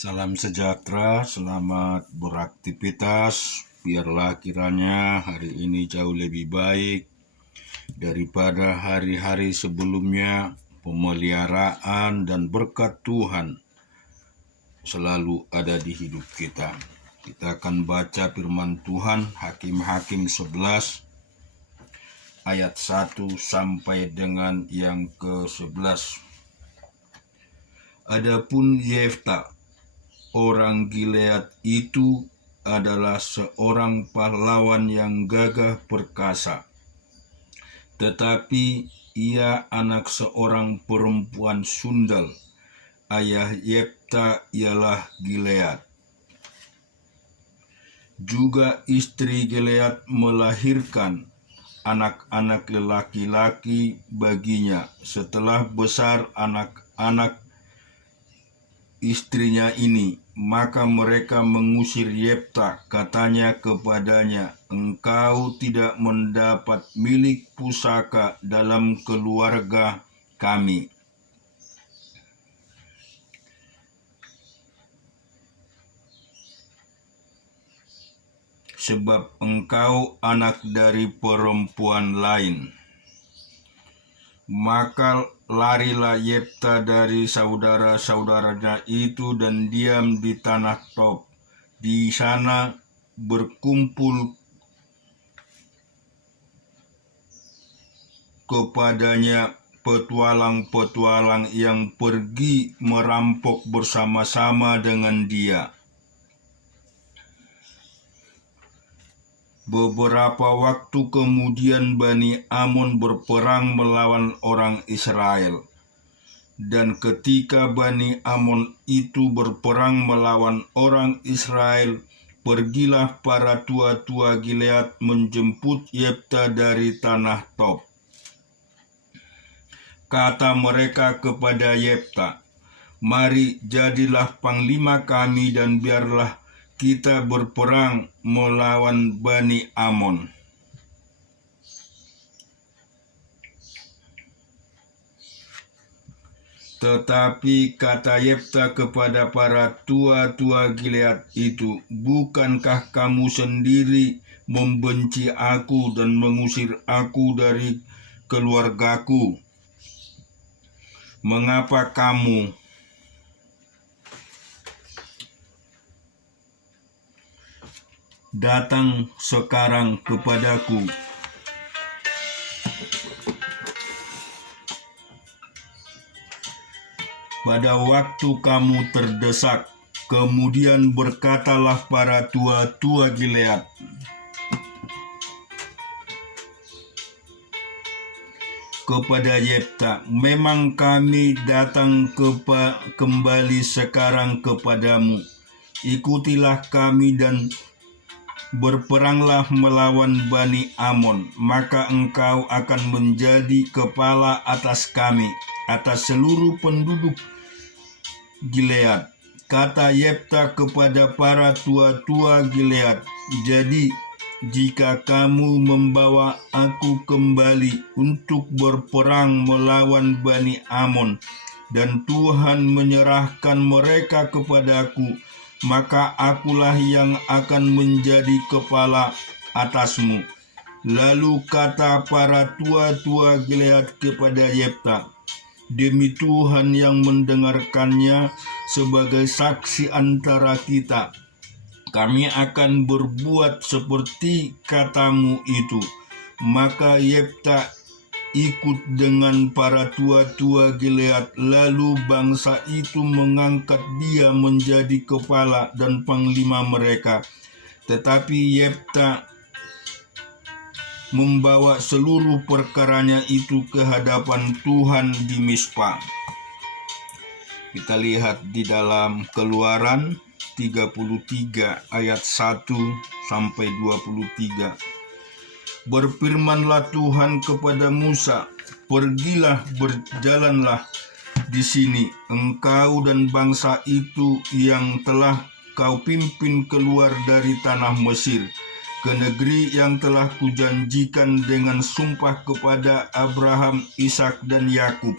Salam sejahtera, selamat beraktivitas. Biarlah kiranya hari ini jauh lebih baik daripada hari-hari sebelumnya. Pemeliharaan dan berkat Tuhan selalu ada di hidup kita. Kita akan baca firman Tuhan, Hakim-Hakim 11 ayat 1 sampai dengan yang ke-11. Adapun Yefta, orang Gilead itu adalah seorang pahlawan yang gagah perkasa. Tetapi ia anak seorang perempuan sundal. Ayah Yefta ialah Gilead. Juga istri Gilead melahirkan anak-anak lelaki-laki baginya. Setelah besar anak-anak istrinya ini, maka mereka mengusir Yefta. Katanya kepadanya, "Engkau tidak mendapat milik pusaka dalam keluarga kami, sebab engkau anak dari perempuan lain." Maka larilah Yefta dari saudara-saudaranya itu dan diam di tanah Tob. Di sana berkumpul kepadanya petualang-petualang yang pergi merampok bersama-sama dengan dia. Beberapa waktu kemudian Bani Amon berperang melawan orang Israel. Dan ketika Bani Amon itu berperang melawan orang Israel, pergilah para tua-tua Gilead menjemput Yefta dari tanah Tob. Kata mereka kepada Yefta, "Mari jadilah panglima kami dan biarlah kita berperang melawan Bani Amon." Tetapi kata Yefta kepada para tua-tua Gilead itu, "Bukankah kamu sendiri membenci aku dan mengusir aku dari keluargaku? Mengapa kamu datang sekarang kepadaku pada waktu kamu terdesak?" Kemudian berkatalah para tua-tua Gilead kepada Yefta, "Memang kami datang kembali sekarang kepadamu. Ikutilah kami dan berperanglah melawan Bani Amon, maka engkau akan menjadi kepala atas kami, atas seluruh penduduk Gilead." Kata Yefta kepada para tua-tua Gilead, "Jadi jika kamu membawa aku kembali untuk berperang melawan Bani Amon, dan Tuhan menyerahkan mereka kepadaku, maka akulah yang akan menjadi kepala atasmu." Lalu kata para tua-tua Gilead kepada Yefta, "Demi Tuhan yang mendengarkannya sebagai saksi antara kita, kami akan berbuat seperti katamu itu." Maka Yefta ikut dengan para tua-tua Gilead, lalu bangsa itu mengangkat dia menjadi kepala dan panglima mereka. Tetapi Yefta membawa seluruh perkaranya itu ke hadapan Tuhan di Mizpa. Kita lihat di dalam Keluaran 33 ayat 1 sampai 23. Berfirmanlah Tuhan kepada Musa, "Pergilah, berjalanlah di sini, engkau dan bangsa itu yang telah kau pimpin keluar dari tanah Mesir, ke negeri yang telah kujanjikan dengan sumpah kepada Abraham, Ishak dan Yakub.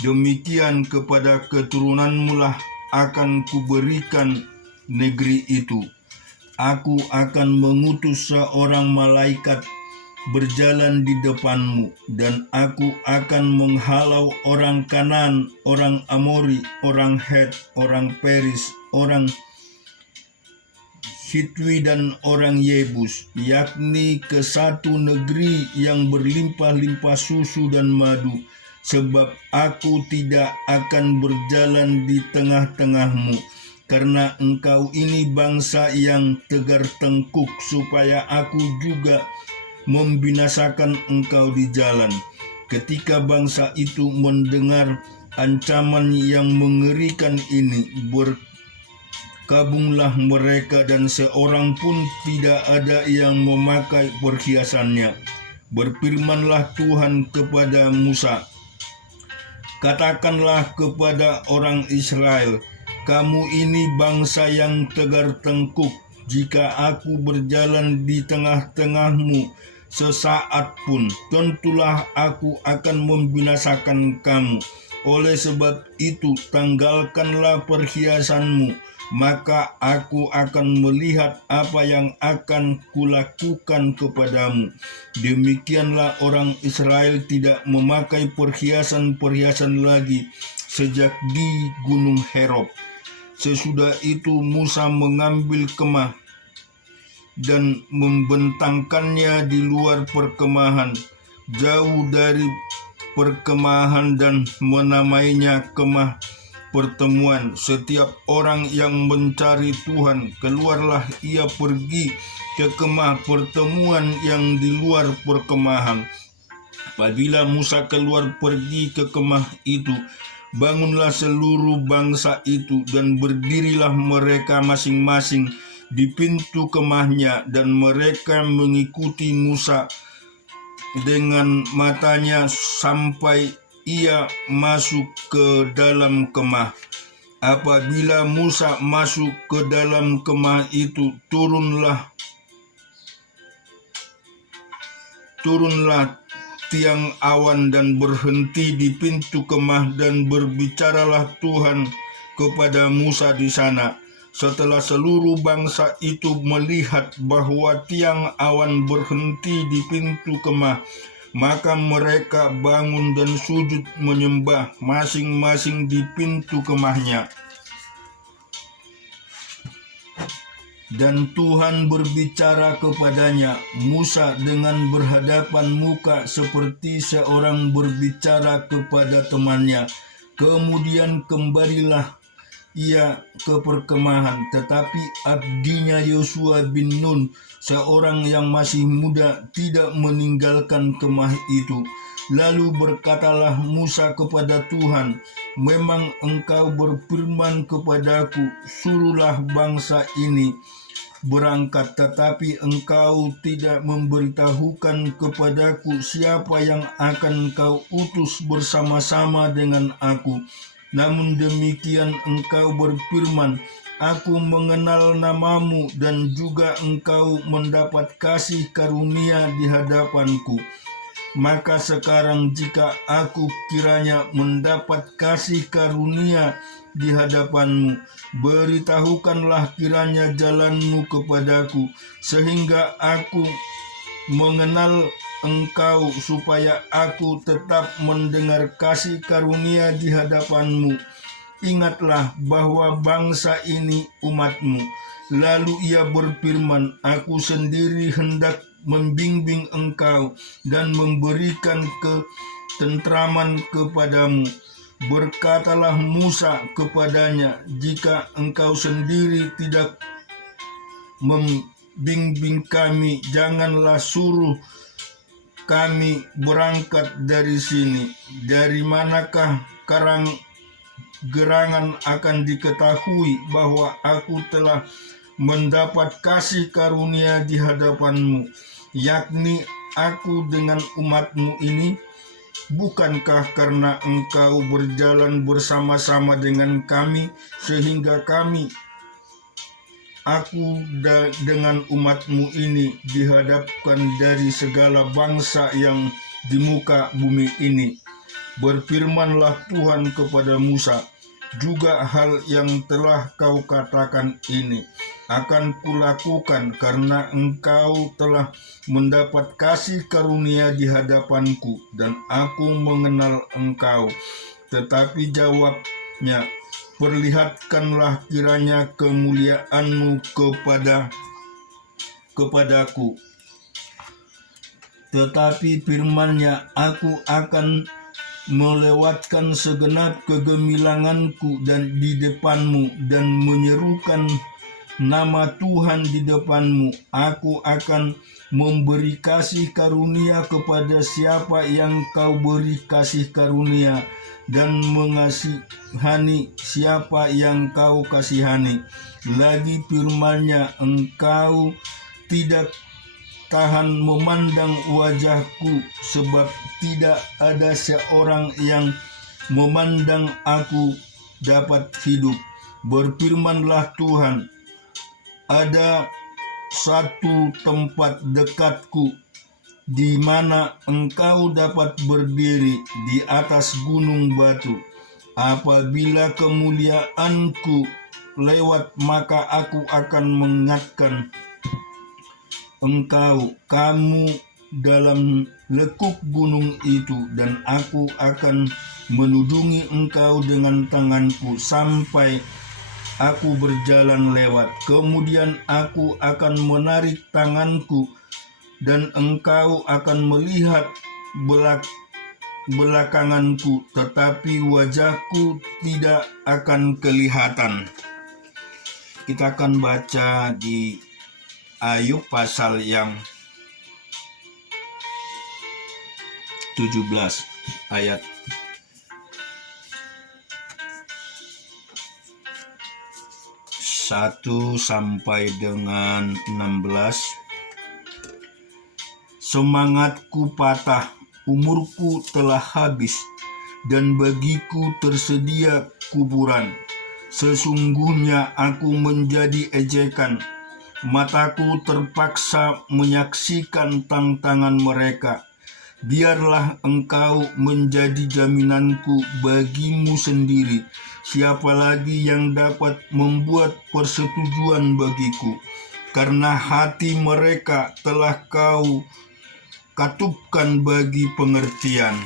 Demikian kepada keturunanmu lah akan kuberikan negeri itu. Aku akan mengutus seorang malaikat berjalan di depanmu, dan aku akan menghalau orang Kanaan, orang Amori, orang Het, orang Peris, orang Hitwi, dan orang Yebus, yakni ke satu negeri yang berlimpah-limpah susu dan madu, sebab aku tidak akan berjalan di tengah-tengahmu, karena engkau ini bangsa yang tegar tengkuk, supaya aku juga membinasakan engkau di jalan. Ketika bangsa itu mendengar ancaman yang mengerikan ini, berkabunglah mereka, dan seorang pun tidak ada yang memakai perhiasannya. Berfirmanlah Tuhan kepada Musa, katakanlah kepada orang Israel, kamu ini bangsa yang tegar tengkuk. Jika aku berjalan di tengah-tengahmu sesaat pun, tentulah aku akan membinasakan kamu. Oleh sebab itu, tanggalkanlah perhiasanmu, maka aku akan melihat apa yang akan kulakukan kepadamu. Demikianlah orang Israel tidak memakai perhiasan-perhiasan lagi sejak di Gunung Herop. Sesudah itu Musa mengambil kemah dan membentangkannya di luar perkemahan, jauh dari perkemahan, dan menamainya kemah pertemuan. Setiap orang yang mencari Tuhan, keluarlah ia pergi ke kemah pertemuan yang di luar perkemahan. Apabila Musa keluar pergi ke kemah itu, bangunlah seluruh bangsa itu, dan berdirilah mereka masing-masing di pintu kemahnya, dan mereka mengikuti Musa dengan matanya sampai ia masuk ke dalam kemah. Apabila Musa masuk ke dalam kemah itu, turunlah tiang awan dan berhenti di pintu kemah, dan berbicaralah Tuhan kepada Musa di sana. Setelah seluruh bangsa itu melihat bahwa tiang awan berhenti di pintu kemah, maka mereka bangun dan sujud menyembah masing-masing di pintu kemahnya. Dan Tuhan berbicara kepadanya, Musa, dengan berhadapan muka seperti seorang berbicara kepada temannya. Kemudian kembalilah ia ke perkemahan, tetapi abdinya Yosua bin Nun, seorang yang masih muda, tidak meninggalkan kemah itu. Lalu berkatalah Musa kepada Tuhan, memang engkau berfirman kepadaku, suruhlah bangsa ini berangkat, tetapi engkau tidak memberitahukan kepadaku siapa yang akan kau utus bersama-sama dengan aku. Namun demikian engkau berfirman, aku mengenal namamu, dan juga engkau mendapat kasih karunia di hadapanku. Maka sekarang jika aku kiranya mendapat kasih karunia di hadapanmu, beritahukanlah kiranya jalanmu kepadaku, sehingga aku mengenal engkau, supaya aku tetap mendengar kasih karunia di hadapanmu. Ingatlah bahwa bangsa ini umatmu. Lalu ia berfirman, aku sendiri hendak membimbing engkau dan memberikan ketentraman kepadamu. Berkatalah Musa kepadanya, jika engkau sendiri tidak membimbing kami, janganlah suruh kami berangkat dari sini. Dari manakah gerangan akan diketahui bahwa aku telah mendapat kasih karunia di hadapanmu, yakni aku dengan umatmu ini? Bukankah karena engkau berjalan bersama-sama dengan kami, sehingga aku dengan umatmu ini dihadapkan dari segala bangsa yang di muka bumi ini? Berfirmanlah Tuhan kepada Musa, juga hal yang telah kau katakan ini akan kulakukan, karena engkau telah mendapat kasih karunia di hadapanku, dan aku mengenal engkau. Tetapi jawabnya, perlihatkanlah kiranya kemuliaanmu kepadaku. Tetapi firman-Nya, aku akan melewatkan segenap kegemilanganku dan di depanmu, dan menyerukan nama Tuhan di depanmu. Aku akan memberi kasih karunia kepada siapa yang kau beri kasih karunia, dan mengasihani siapa yang kau kasihani. Lagi firman-Nya, engkau tidak tahan memandang wajahku, sebab tidak ada seorang yang memandang aku dapat hidup. Berfirmanlah Tuhan, ada satu tempat dekatku di mana engkau dapat berdiri di atas gunung batu. Apabila kemuliaanku lewat, maka aku akan mengingatkan kamu dalam lekuk gunung itu, dan aku akan menudungi engkau dengan tanganku sampai aku berjalan lewat. Kemudian aku akan menarik tanganku, dan engkau akan melihat belakanganku, tetapi wajahku tidak akan kelihatan. Kita akan baca di Ayub pasal yang 17 ayat 1 sampai dengan 16. Semangatku patah, umurku telah habis, dan bagiku tersedia kuburan. Sesungguhnya aku menjadi ejekan, mataku terpaksa menyaksikan tantangan mereka. Biarlah engkau menjadi jaminanku bagimu sendiri. Siapa lagi yang dapat membuat persetujuan bagiku? Karena hati mereka telah kau katupkan bagi pengertian.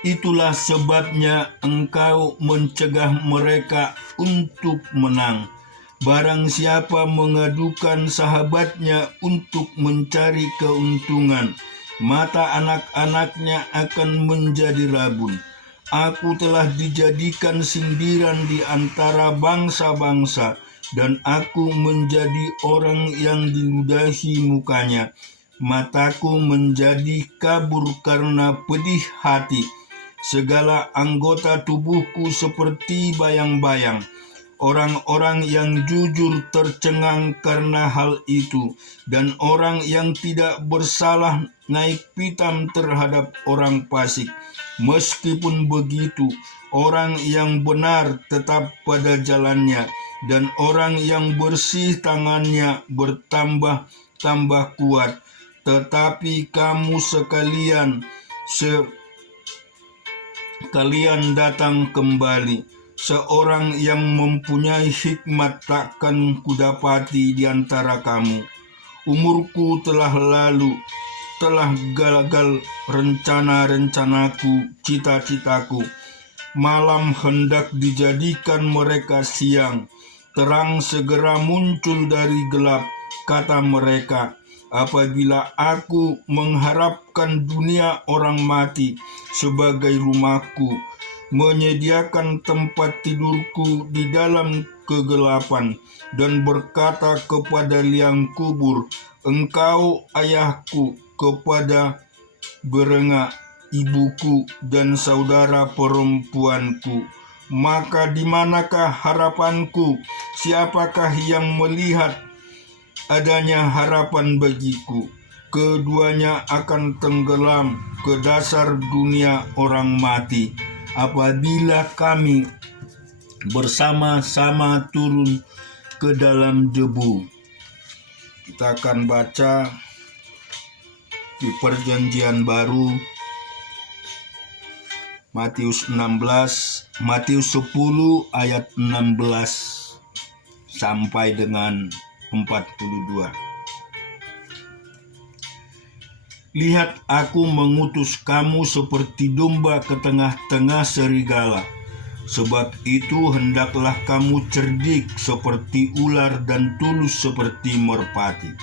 Itulah sebabnya engkau mencegah mereka untuk menang. Barang siapa mengadukan sahabatnya untuk mencari keuntungan, mata anak-anaknya akan menjadi rabun. Aku telah dijadikan sindiran di antara bangsa-bangsa, dan aku menjadi orang yang diludahi mukanya. Mataku menjadi kabur karena pedih hati. Segala anggota tubuhku seperti bayang-bayang. Orang-orang yang jujur tercengang karena hal itu, dan orang yang tidak bersalah naik pitam terhadap orang fasik. Meskipun begitu, orang yang benar tetap pada jalannya, dan orang yang bersih tangannya bertambah-tambah kuat. Tetapi kamu sekalian datang kembali. Seorang yang mempunyai hikmat takkan kudapati di antara kamu. Umurku telah lalu, telah gagal rencana-rencanaku, cita-citaku. Malam hendak dijadikan mereka siang. Terang segera muncul dari gelap, kata mereka. Apabila aku mengharapkan dunia orang mati sebagai rumahku, menyediakan tempat tidurku di dalam kegelapan, dan berkata kepada liang kubur, engkau ayahku, kepada berengak ibuku dan saudara perempuanku. Maka di manakah harapanku? Siapakah yang melihat adanya harapan bagiku? Keduanya akan tenggelam ke dasar dunia orang mati. Apabila kami bersama-sama turun ke dalam debu. Kita akan baca di Perjanjian Baru, Matius 10 ayat 16 sampai dengan 42. Lihat, aku mengutus kamu seperti domba ke tengah-tengah serigala. Sebab itu hendaklah kamu cerdik seperti ular dan tulus seperti merpati.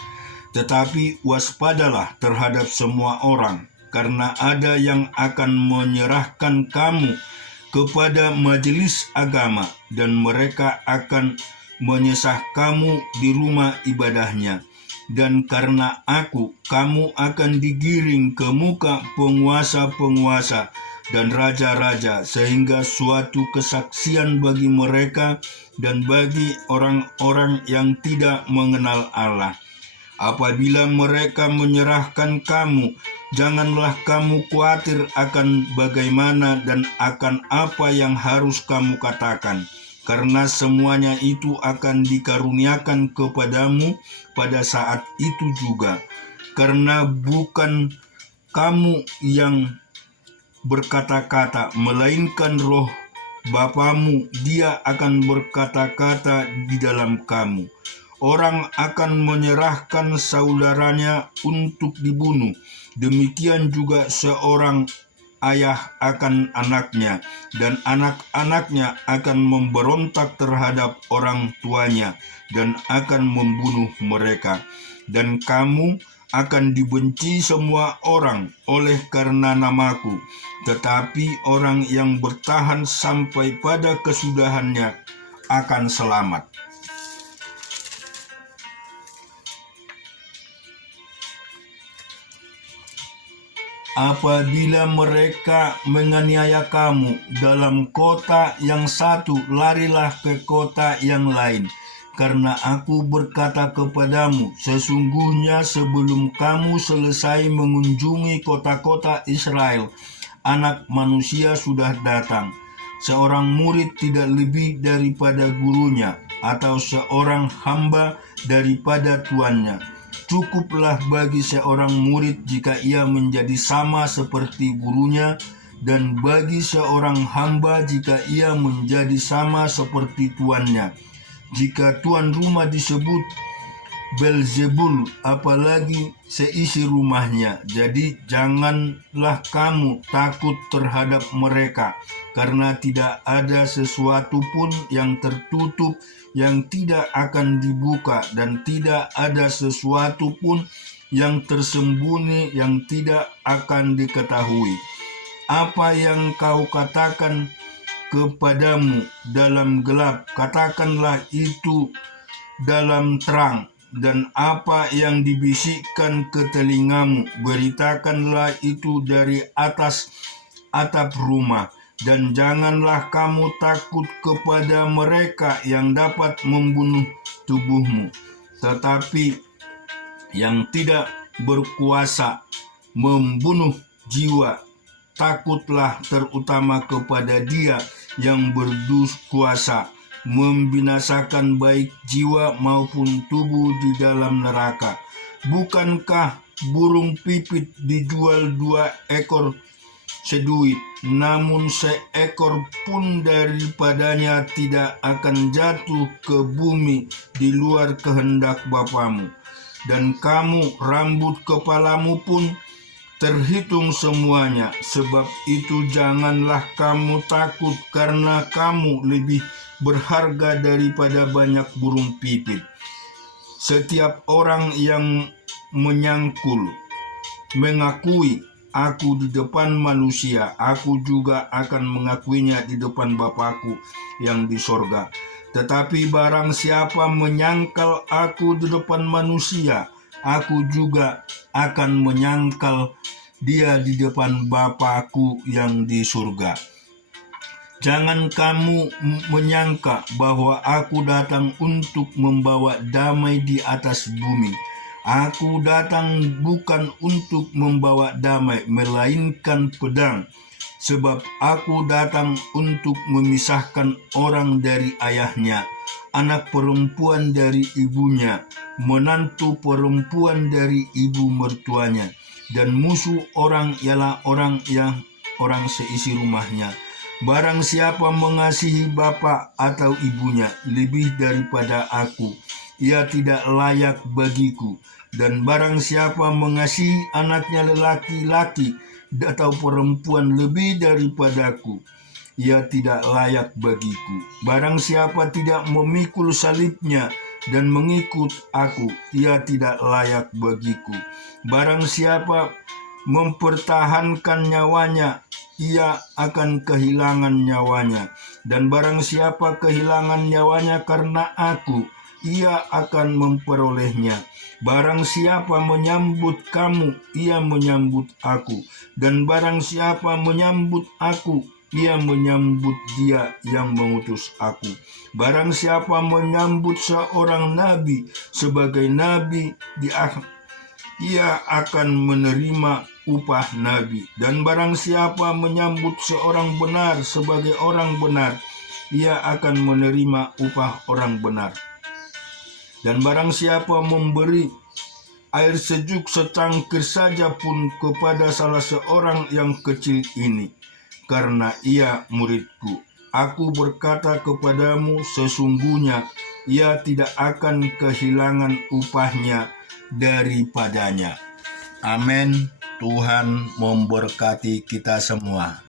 Tetapi waspadalah terhadap semua orang, karena ada yang akan menyerahkan kamu kepada majelis agama, dan mereka akan menyesah kamu di rumah ibadahnya. Dan karena aku, kamu akan digiring ke muka penguasa-penguasa dan raja-raja, sehingga suatu kesaksian bagi mereka dan bagi orang-orang yang tidak mengenal Allah. Apabila mereka menyerahkan kamu, janganlah kamu khawatir akan bagaimana dan akan apa yang harus kamu katakan, karena semuanya itu akan dikaruniakan kepadamu pada saat itu juga. Karena bukan kamu yang berkata-kata, melainkan Roh Bapamu, Dia akan berkata-kata di dalam kamu. Orang akan menyerahkan saudaranya untuk dibunuh. Demikian juga seorang ayah akan anaknya, dan anak-anaknya akan memberontak terhadap orang tuanya dan akan membunuh mereka. Dan kamu akan dibenci semua orang oleh karena namaku, tetapi orang yang bertahan sampai pada kesudahannya akan selamat. Apabila mereka menganiaya kamu dalam kota yang satu, larilah ke kota yang lain. Karena aku berkata kepadamu, sesungguhnya sebelum kamu selesai mengunjungi kota-kota Israel, Anak Manusia sudah datang. Seorang murid tidak lebih daripada gurunya, atau seorang hamba daripada tuannya. Cukuplah bagi seorang murid jika ia menjadi sama seperti gurunya, dan bagi seorang hamba jika ia menjadi sama seperti tuannya. Jika tuan rumah disebut Belzebul, apalagi seisi rumahnya. Jadi janganlah kamu takut terhadap mereka, karena tidak ada sesuatu pun yang tertutup yang tidak akan dibuka, dan tidak ada sesuatu pun yang tersembunyi yang tidak akan diketahui. Apa yang kau katakan kepadamu dalam gelap, katakanlah itu dalam terang, dan apa yang dibisikkan ke telingamu, beritakanlah itu dari atas atap rumah. Dan janganlah kamu takut kepada mereka yang dapat membunuh tubuhmu, tetapi yang tidak berkuasa membunuh jiwa. Takutlah terutama kepada Dia yang berkuasa membinasakan baik jiwa maupun tubuh di dalam neraka. Bukankah burung pipit dijual 2 ekor seduit, namun seekor pun daripadanya tidak akan jatuh ke bumi di luar kehendak Bapamu. Dan kamu, rambut kepalamu pun terhitung semuanya. Sebab itu janganlah kamu takut, karena kamu lebih berharga daripada banyak burung pipit. Setiap orang yang mengakui aku di depan manusia, aku juga akan mengakuinya di depan Bapa-Ku yang di sorga. Tetapi barang siapa menyangkal aku di depan manusia, aku juga akan menyangkal dia di depan Bapa-Ku yang di surga. Jangan kamu menyangka bahwa aku datang untuk membawa damai di atas bumi. Aku datang bukan untuk membawa damai, melainkan pedang. Sebab aku datang untuk memisahkan orang dari ayahnya, anak perempuan dari ibunya, menantu perempuan dari ibu mertuanya. Dan musuh orang ialah orang yang orang seisi rumahnya. Barang siapa mengasihi bapa atau ibunya lebih daripada aku, ia tidak layak bagiku. Dan barang siapa mengasihi anaknya lelaki-laki atau perempuan lebih daripadaku, ia tidak layak bagiku. Barang siapa tidak memikul salibnya dan mengikut aku, ia tidak layak bagiku. Barang siapa mempertahankan nyawanya, ia akan kehilangan nyawanya. Dan barang siapa kehilangan nyawanya karena aku, ia akan memperolehnya. Barang siapa menyambut kamu, ia menyambut aku. Dan barang siapa menyambut aku, ia menyambut dia yang mengutus aku. Barang siapa menyambut seorang nabi sebagai nabi ia akan menerima upah nabi. Dan barang siapa menyambut seorang benar sebagai orang benar, ia akan menerima upah orang benar. Dan barang siapa memberi air sejuk secangkir saja pun kepada salah seorang yang kecil ini, karena ia muridku, aku berkata kepadamu, sesungguhnya ia tidak akan kehilangan upahnya daripadanya. Amin. Tuhan memberkati kita semua.